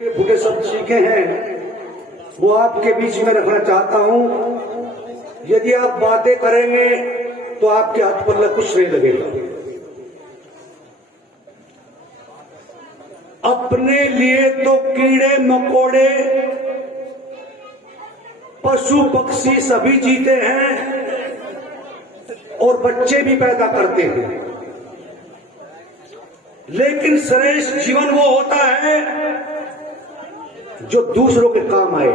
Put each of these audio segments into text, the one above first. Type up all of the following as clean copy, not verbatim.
फुटे शब्द सीखे हैं वो आपके बीच में रखना चाहता हूं। यदि आप बातें करेंगे तो आपके हाथ पल्ले कुछ नहीं लगेगा। अपने लिए तो कीड़े मकोड़े पशु पक्षी सभी जीते हैं और बच्चे भी पैदा करते हैं, लेकिन श्रेष्ठ जीवन वो होता है जो दूसरों के काम आए।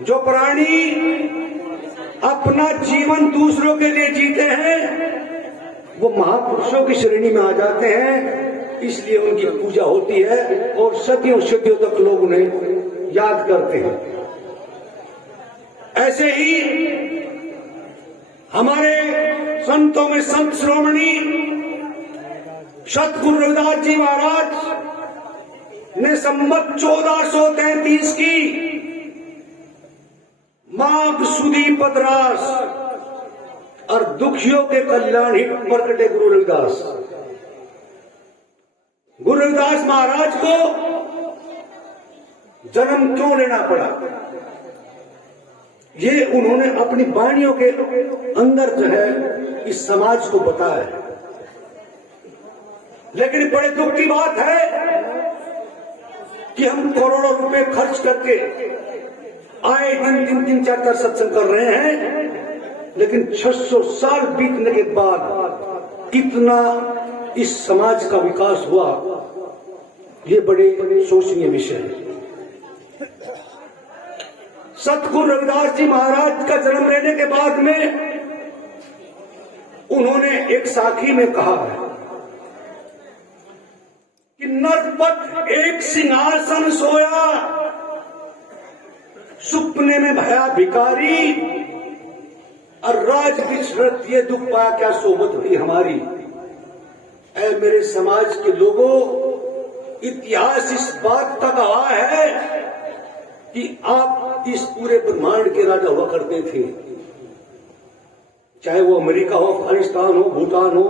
जो प्राणी अपना जीवन दूसरों के लिए जीते हैं वो महापुरुषों की श्रेणी में आ जाते हैं, इसलिए उनकी पूजा होती है और सदियों सदियों तक लोग उन्हें याद करते हैं। ऐसे ही हमारे संतों में संत श्रोमणी सतगुरु रविदास जी महाराज ने संवत 1433 की माघ सुदी पदरास और दुखियों के कल्याण हित प्रकटे गुरु रविदास। गुरु रविदास महाराज को जन्म क्यों लेना पड़ा, ये उन्होंने अपनी वाणियों के अंदर जो है इस समाज को बताया है। लेकिन बड़े दुख की बात है कि हम करोड़ों रुपए खर्च करके आए दिन 3-4 सत्संग कर रहे हैं, लेकिन 600 साल बीतने के बाद कितना इस समाज का विकास हुआ, ये बड़े सोचनीय विषय है। सतगुरु रविदास जी महाराज का जन्म लेने के बाद में उन्होंने एक साखी में कहा है कि नरपत एक सिंहासन सोया, सुपने में भया भिखारी, और राज बिछड़त ये दुख पाया क्या सोबत हुई हमारी। ऐ मेरे समाज के लोगों, इतिहास इस बात का गवाह है कि आप इस पूरे ब्रह्मांड के राजा हुआ करते थे, चाहे वो अमेरिका हो, अफगानिस्तान हो, भूटान हो,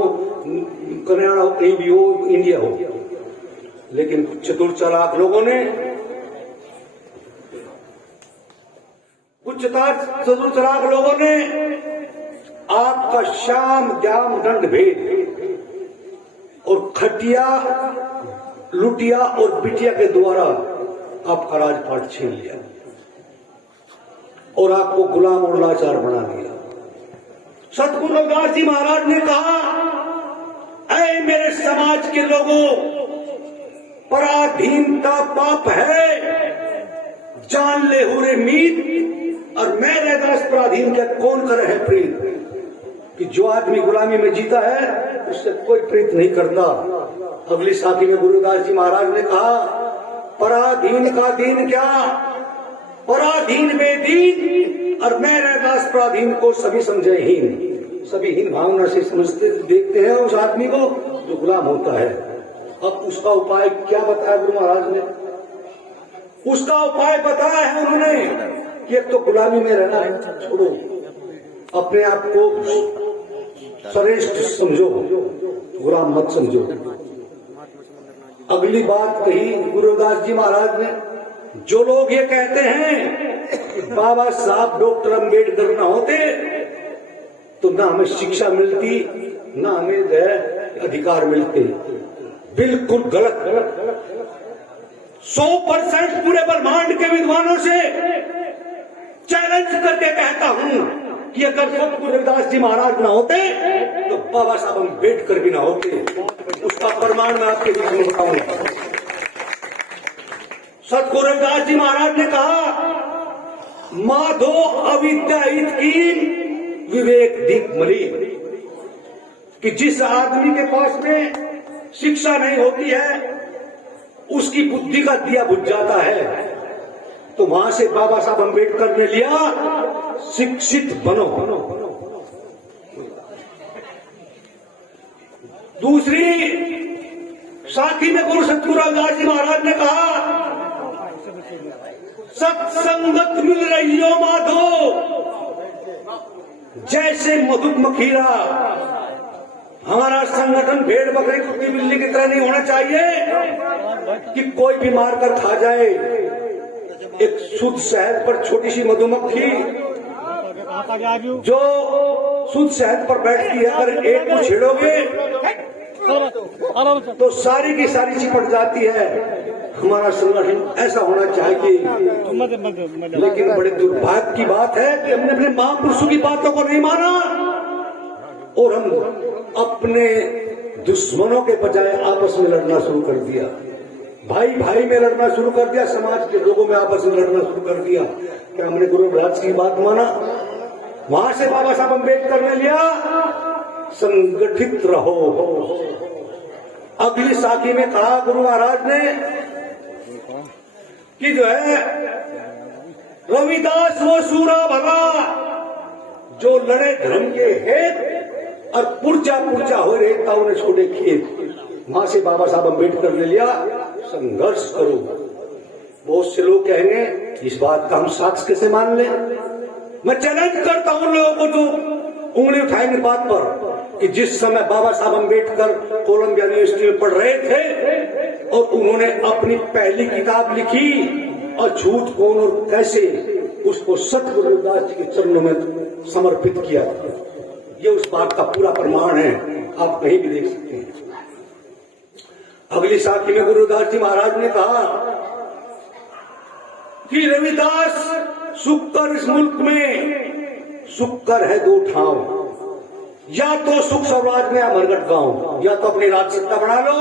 कनाडा हो, कहीं भी हो, इंडिया हो। लेकिन कुछ चतुर चालाक लोगों ने, आपका शाम दाम दंड भेद और खटिया लुटिया और बिटिया के द्वारा आपका राजपाट छीन लिया और आपको गुलाम और लाचार बना दिया। सतगुरु रविदास जी महाराज ने कहा, ऐ मेरे समाज के लोगों, पराधीनता पाप है, जान ले हुरे मीत, और मैं रैदास पराधीन के कौन करे है प्रीत। कि जो आदमी गुलामी में जीता है उससे कोई प्रीत नहीं करता। अगली साखी में गुरुदास जी महाराज ने कहा, पराधीन का दीन क्या, पराधीन में दीन, और मैं रैदास पराधीन को सभी समझे हीन। सभी हीन भावना से समझते देखते हैं उस आदमी को जो गुलाम होता है। अब उसका उपाय क्या बताया गुरु महाराज ने? उसका उपाय बताया है उन्होंने कि एक तो गुलामी में रहना है, छोड़ो, अपने आप को श्रेष्ठ समझो, गुलाम मत समझो। अगली बात कही गुरुदास जी महाराज ने, जो लोग ये कहते हैं कि बाबा साहब डॉक्टर अम्बेडकर ना होते तो ना हमें शिक्षा मिलती, ना हमें अधिकार मिलते, बिल्कुल गलत। 100% पूरे ब्रह्मांड के विद्वानों से चैलेंज करके कहता हूं कि अगर सतगुरु रविदास जी महाराज ना होते तो बाबा साहब अम्बेडकर भी ना होते। उसका प्रमाण मैं आपके बीच में बताऊंगा। सतगुरु रविदास जी महाराज ने कहा, माधो अविद्या हित की विवेक दीप मलिन, कि जिस आदमी के पास में शिक्षा नहीं होती है उसकी बुद्धि का दिया बुझ जाता है। तो वहां से बाबा साहब अम्बेडकर ने लिया, शिक्षित बनो। दूसरी साथी में गुरु सतगुरु रविदास जी महाराज ने कहा, सत्संगत मिल रही हो माधो, जैसे मधुमक्खीरा, हमारा संगठन भेड़ बकरी कुत्ती बिल्ली की तरह नहीं होना चाहिए कि कोई भी मार कर खा जाए। एक शुद्ध शहद पर छोटी सी मधुमक्खी जो शुद्ध शहद पर बैठती है, अगर एक को छेड़ोगे तो सारी की सारी चिपट जाती है। हमारा संगठन ऐसा होना चाहिए। लेकिन बड़े दुर्भाग्य की बात है कि हमने अपने महापुरुषों की बातों को नहीं माना और हम अपने दुश्मनों के बजाय आपस में लड़ना शुरू कर दिया। भाई भाई में लड़ना शुरू कर दिया, समाज के लोगों में आपस में लड़ना शुरू कर दिया। क्या हमने गुरु महाराज की बात माना? वहां से बाबा साहब अम्बेडकर ने लिया संगठित रहो। अगली साखी में कहा गुरु महाराज ने कि जो है रविदास वो सूरा भला जो लड़े धर्म के हेत और पुरजा पुरजा हो रहता उन्हें छोड़े खेत। वहां से बाबा साहब अम्बेडकर ने लिया संघर्ष करो। बहुत से लोग कहेंगे इस बात का हम साक्ष्य कैसे मान ले? मैं चैलेंज करता हूं लोगों को जो उंगली उठाएंगे बात पर कि जिस समय बाबा साहब अम्बेडकर कोलंबिया यूनिवर्सिटी में पढ़ रहे थे और उन्होंने अपनी पहली किताब लिखी और झूठ कौन और कैसे, उसको सतगुरु रविदास जी के चरणों में समर्पित किया। ये उस बात का पूरा प्रमाण है, आप कहीं भी देख सकते हैं। अगली साखी में गुरु रविदास जी महाराज ने कहा कि रविदास सुखकर इस मुल्क में सुखकर है दो ठाव, या तो सुख स्वराज में या मरघट गांव, या तो अपनी राज सत्ता बना लो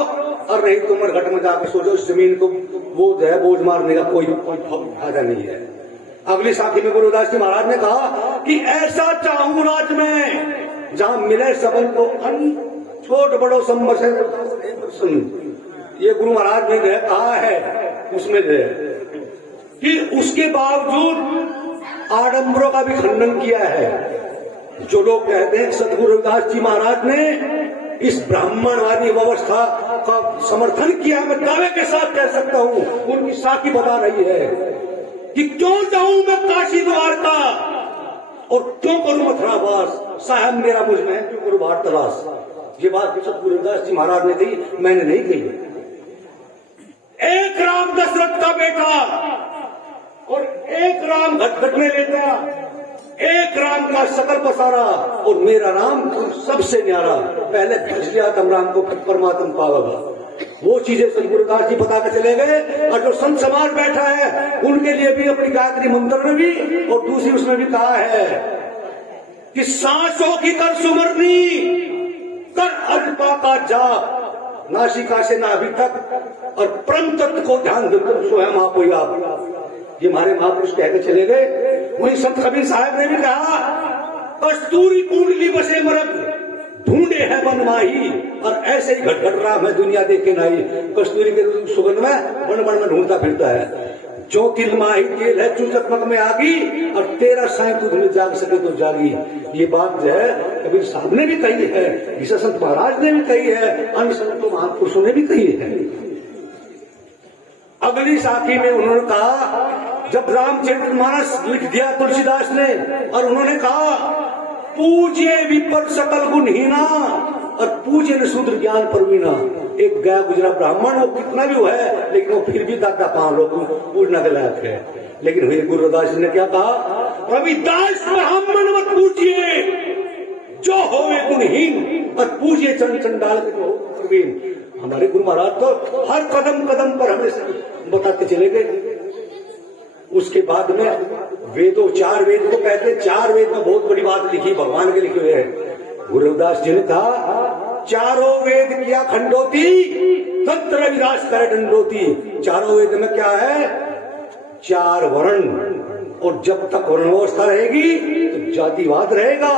और नहीं तो मरघट में जाके सो जाओ। इस जमीन को बोझ है, बोझ मारने का कोई फायदा नहीं है। अगली साखी में गुरु रविदास जी महाराज ने कहा कि ऐसा चाहूं राज में जहां मिले सबन को अन्न, छोट बड़ो संबस है। ये गुरु महाराज ने कहा है उसमें कि उसके बावजूद आडंबरों का भी खंडन किया है। जो लोग कहते हैं सतगुरु रविदास जी महाराज ने इस ब्राह्मणवादी व्यवस्था का समर्थन किया, मैं दावे के साथ कह सकता हूं। उनकी साखी बता रही है कि क्यों जाऊं मैं काशी द्वारका और क्यों करूं मथुरावास, साहब मेरा मुझ में है क्यों करूं बाहर तलाश। ये बात सतगुरु रविदास जी महाराज ने कही, मैंने नहीं कही। एक राम दशरथ का बेटा और एक राम घट में लेता, एक राम का सकल पसारा और मेरा राम सबसे न्यारा। पहले भज लिया तम राम को, फिर परमात्मा पावेगा। वो चीजें सतगुरु दास जी बता के चले गए। और जो संत समाज बैठा है उनके लिए भी अपनी गायत्री मंत्र में भी और दूसरी उसमें भी कहा है कि सांसों की कर सुमरनी कर अल्पा का जाप, नासिका से नाभि तक और परम तत्व को ध्यान देकर स्वयं आप हो आप। ये हमारे महापुरुष कहकर चले गए। वही संत कबीर साहब ने भी कहा कस्तूरी कुंडली बसे मरद ढूंढे है वन माही, और ऐसे ही घट घट राम है दुनिया देखे नहीं। कस्तूरी के सुगंध में वन वन में ढूंढता फिरता है। जो तिल माही तेल है चूचकमक में आगी, और तेरा साई तुझ में जाग सके तो जागी। ये बात जो है कबीर साहब ने भी कही है, ईसा संत महाराज ने भी कही है, अन्य संतों महापुरुषों ने भी कही है। अगली साखी में उन्होंने कहा, जब रामचरितमानस लिख दिया तुलसीदास ने और उन्होंने कहा पूज्य विपर सकल गुणहीना और पूज्य न शूद्र ज्ञान परवीना। एक गया गुजरा ब्राह्मण, वो कितना भी वो है लेकिन वो फिर भी दादा पांव लोग पूजना के लायक है। लेकिन भैया गुरु रविदास ने क्या कहा, रविदास ब्राह्मण मत पूजिए जो होवे गुणहीन और पूजिए चंड चंडाल के जो प्रवीण। हमारे गुरु महाराज तो हर कदम कदम पर हमें बताते चले गए। उसके बाद में वेदों, 4 वेद को कहते, 4 वेद में बहुत बड़ी बात लिखी, भगवान के लिखे हुए हैं। गुरु रविदास जी ने कहा चारों वेद किया खंडोती तंत्र रविदास करे दंडोती। चारों वेद में क्या है, 4 वर्ण, और जब तक वर्ण व्यवस्था रहेगी तो जातिवाद रहेगा,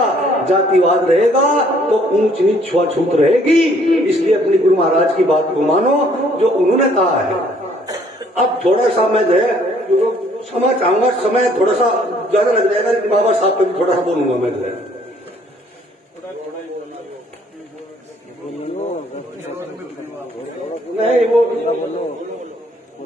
जातिवाद रहेगा तो ऊंच नीच छुआछूत रहेगी। इसलिए अपनी गुरु महाराज की बात को मानो जो उन्होंने कहा है। अब थोड़ा सा मैं जो है समय चाहूंगा, समय थोड़ा सा ज्यादा लग जाएगा, लेकिन बाबा साहब पे भी थोड़ा सा बोलूंगा मैं जो है। नहीं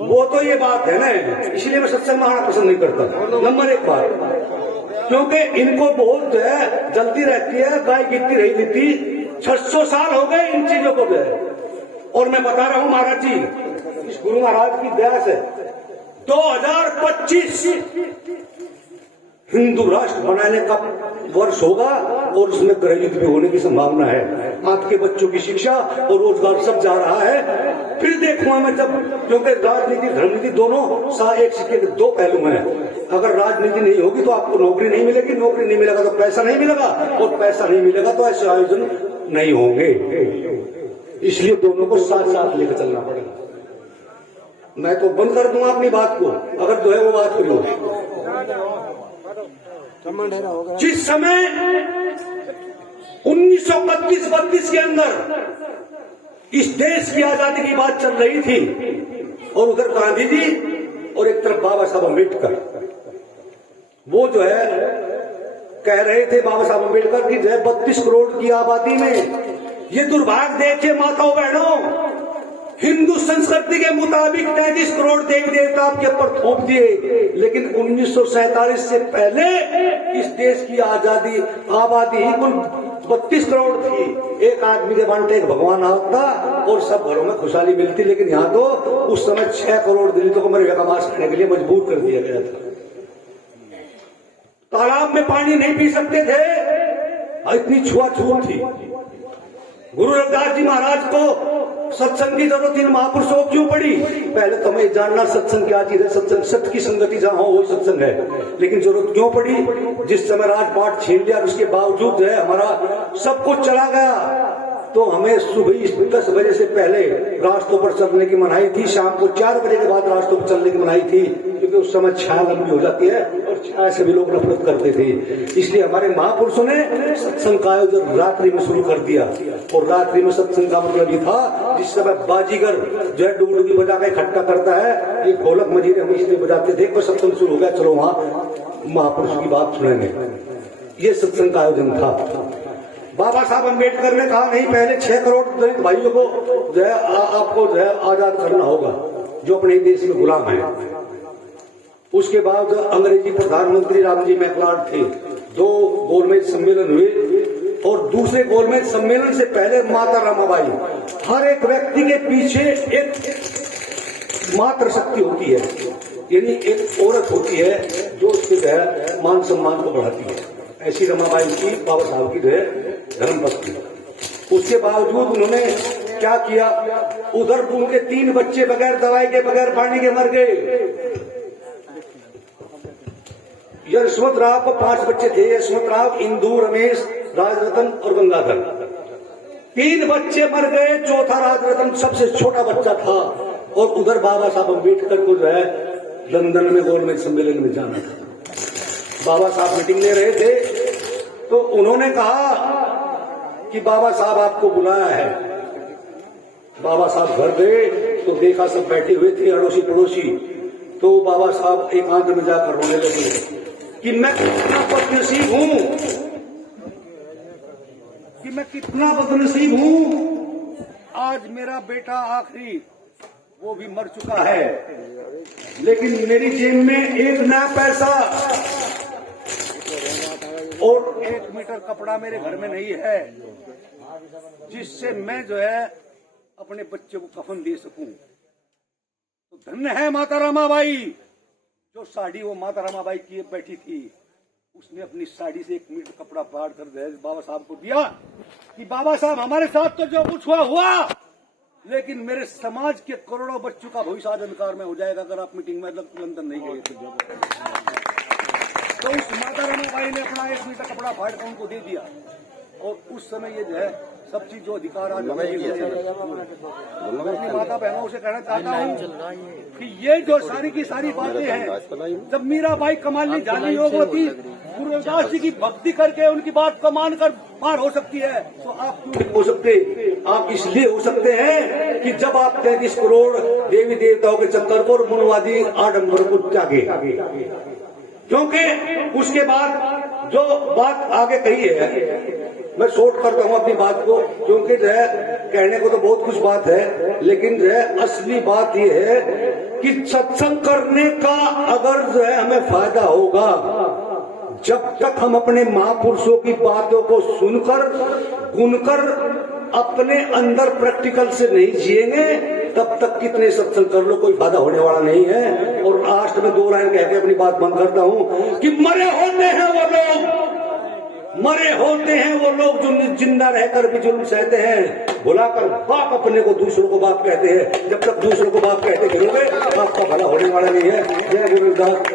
वो तो ये बात है ना, इसलिए मैं सत्संग में आना पसंद नहीं करता। नंबर 1 बात, क्योंकि इनको बहुत है जल्दी रहती है, गाय गिरती रही थी 600 साल हो गए इन चीजों को गए। और मैं बता रहा हूं महाराज जी, इस गुरु महाराज की दया से 2025 हिंदू राष्ट्र बनाने का वर्ष होगा और उसमें गृह युद्ध भी होने की संभावना है। आपके बच्चों की शिक्षा और रोजगार सब जा रहा है। फिर देखूंगा मैं जब, क्योंकि राजनीति धर्मनीति दोनों एक सिक्के के दो पहलू हैं। अगर राजनीति नहीं होगी तो आपको नौकरी नहीं मिलेगी, नौकरी नहीं मिलेगा तो पैसा नहीं मिलेगा, और पैसा नहीं मिलेगा तो ऐसे आयोजन नहीं होंगे। इसलिए दोनों को साथ साथ लेकर चलना पड़ेगा। मैं तो बंद कर दूंगा अपनी बात को, अगर जो है वो बात करो। जिस समय 1931-32 के अंदर इस देश की आजादी की बात चल रही थी, और उधर गांधी जी और एक तरफ बाबा साहब अम्बेडकर, वो जो है कह रहे थे बाबा साहब अम्बेडकर की जो है 32 करोड़ की आबादी में ये दुर्भाग्य देखिए माताओं बहनों, हिंदू संस्कृति के मुताबिक 33 करोड़ देवी देवता आपके ऊपर थोप दिए, लेकिन 1947 से पहले इस देश की आबादी कुल 32 करोड़ थी। एक आदमी के बांटे एक भगवान आता और सब घरों में खुशहाली मिलती, लेकिन यहाँ तो उस समय 6 करोड़ दलितों को मरे कमास करने के लिए मजबूर कर दिया गया था। तालाब में पानी नहीं पी सकते थे, इतनी छुआछूत थी। गुरु रविदास जी महाराज को सत्संग की जरूरत इन महापुरुषों को क्यों पड़ी? पहले तो हमें जानना सत्संग क्या चीज है। सत्संग सत्य की संगति जहां हो वही सत्संग है। लेकिन जरूरत क्यों पड़ी? जिस समय राजपाट छीन लिया उसके बावजूद जो है हमारा सब कुछ चला गया, तो हमें सुबह 10 बजे से पहले रास्तों पर चलने की मनाही थी, शाम को 4 बजे के बाद रास्तों पर चलने की मनाही थी, क्योंकि उस समय छाया लंबी हो जाती है और छाया से भी लोग नफरत करते थे। इसलिए हमारे महापुरुषों ने सत्संग का आयोजन रात्रि में शुरू कर दिया। और रात्रि में सत्संग का मतलब ये था, जिस समय बाजीगर जो है डुगडुगी बजा के इकट्ठा करता है, ये ढोलक मजीरे हम इसलिए बजाते थे कि सत्संग शुरू हो गया, चलो वहां महापुरुष की बात सुनेंगे। ये सत्संग का आयोजन था। बाबा साहब अम्बेडकर ने कहा नहीं, पहले 6 करोड़ दलित भाइयों को जो है आपको जो है आजाद करना होगा, जो अपने देश में गुलाम है। उसके बाद अंग्रेजी प्रधानमंत्री रामजी मैकलॉड थे। 2 गोलमेज सम्मेलन हुए, और दूसरे गोलमेज सम्मेलन से पहले माता रमाबाई, हर एक व्यक्ति के पीछे एक मातृ शक्ति होती है, यानी एक औरत होती है जो उसके जो है मान सम्मान को बढ़ाती है। ऐसी रमाबाई की बाबा साहब की जो है धर्मपत्नी। उसके बावजूद उन्होंने क्या किया, उधर उनके 3 बच्चे बगैर दवाई के बगैर पानी के मर गए। यशवंत राव को 5 बच्चे थे, यशवंत राव, इंदू, रमेश, राजरतन और गंगाधर। 3 बच्चे मर गए, चौथा राजरतन सबसे छोटा बच्चा था। और उधर बाबा साहब अम्बेडकर को जो है लंदन में गोलमेज सम्मेलन में जाना था। बाबा साहब मीटिंग ले रहे थे, तो उन्होंने कहा कि बाबा साहब आपको बुलाया है। बाबा साहब घर गए तो देखा सब बैठे हुए थे अड़ोसी पड़ोसी। तो बाबा साहब एकांत में जाकर रोने लगे कि मैं कितना बदनसीब हूं, कि मैं कितना बदनसीब हूं। आज मेरा बेटा आखिरी वो भी मर चुका है, लेकिन मेरी जेब में 1 नया पैसा और 1 मीटर कपड़ा मेरे घर में नहीं है, जिससे मैं जो है अपने बच्चे को कफन दे सकूं। तो धन्य है माता रमाबाई, जो साड़ी वो माता रमाबाई की बैठी थी, उसने अपनी साड़ी से 1 मीटर कपड़ा फाड़ कर बाबा साहब को दिया कि बाबा साहब हमारे साथ तो जो कुछ हुआ, लेकिन मेरे समाज के करोड़ों बच्चों का भविष्य आज अंधकार में हो जाएगा अगर आप मीटिंग में लंदन नहीं गए। तो उस माता रमाबाई ने अपना 1 मीटर कपड़ा फाड़ कर उनको दे दिया। और उस समय ये जो है सब चीज जो अधिकार आज अपनी माता बहनों से कहना चाहता हूँ कि ये जो सारी की सारी बातें हैं, जब मीराबाई कमालनी जानी योगवती गुरु रविदास जी की भक्ति करके उनकी बात को मानकर पार हो सकती है, तो आप क्यों हो सकते? आप इसलिए हो सकते हैं कि जब आप 33 करोड़ देवी देवताओं के चक्कर पर मुनवादी आडंबर को त्यागे। क्योंकि उसके बाद जो बात आगे कही है, मैं शॉर्ट करता हूं अपनी बात को, क्योंकि जो है कहने को तो बहुत कुछ बात है, लेकिन जो है असली बात यह है कि सत्संग करने का अगर जो है हमें फायदा होगा, जब तक हम अपने महापुरुषों की बातों को सुनकर, गुनकर अपने अंदर प्रैक्टिकल से नहीं जिएंगे तब तक कितने सत्संग कर लो कोई फायदा होने वाला नहीं है। और लास्ट में 2 लाइन कह के अपनी बात बंद करता हूं कि मरे होते हैं वो लोग जो जिंदा रहकर भी जुल्म सहते हैं, भुलाकर बाप अपने को दूसरों को बाप कहते हैं। जब तक दूसरों को बाप कहते फिरोगे आपका भला होने वाला नहीं है। जय गुरुदास।